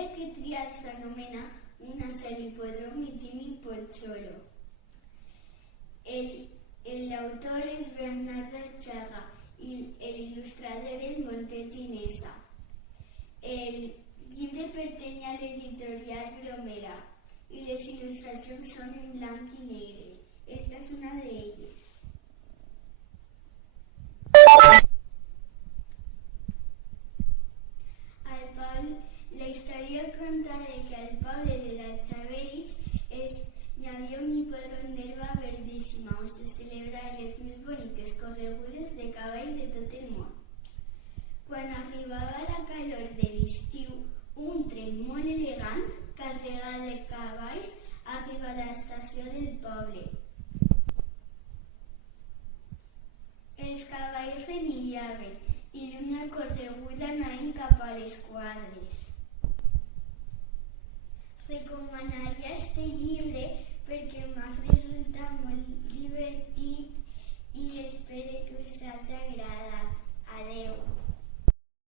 llibre que he triat s'anomena Una hipòdrom i Jimmy Pocholo. L'autor és Bernard Archaga i l'il·lustrador és Monte Ginesa. El llibre pertany a l'editorial Bromera i les il·lustracions són en blanc i negre. Esta és una d'elles. La història conta que al poble de la Xaverits hi havia un hipòdrom d'herba verdíssima on se celebraven les més boniques corregudes de cavalls de tot el món. Quan arribava la calor de l'estiu, un tren molt elegant, carregat de cavalls, arriba a l'estació del poble. Els cavalls remillaven i d'una correguda anaven cap a les quadres. Recomanaria este llibre perquè m'ha resultat molt divertit i espero que us hagi agradat. Adeu.